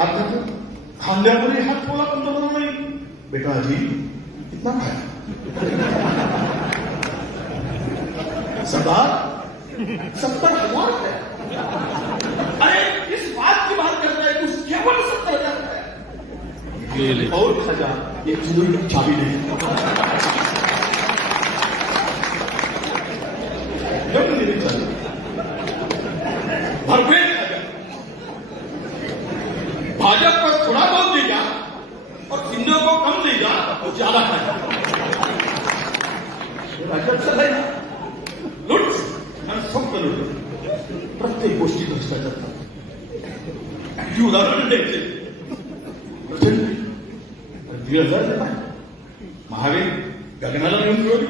हात घातला खांद्यावरही हात ठेवला पंतप्रधानांनी बेटा अजी इतना काय सरदार सत्तर हज़ार अरे किस बात की बात कर रहे हैं केवल सत्तर हज़ार है? और खजा ये चोरी की चाबी नहीं भरपेट भाजपा को थोड़ा बहुत देगा और सिंधियों को कम देगा तो ज्यादा खाएगा लूट आणि फक्त लूट प्रत्येक गोष्टी भ्रष्टाचार करतात उदाहरण द्यायचे प्रचंड। दीड हजार महावीर गगनाला घेऊन मिळवली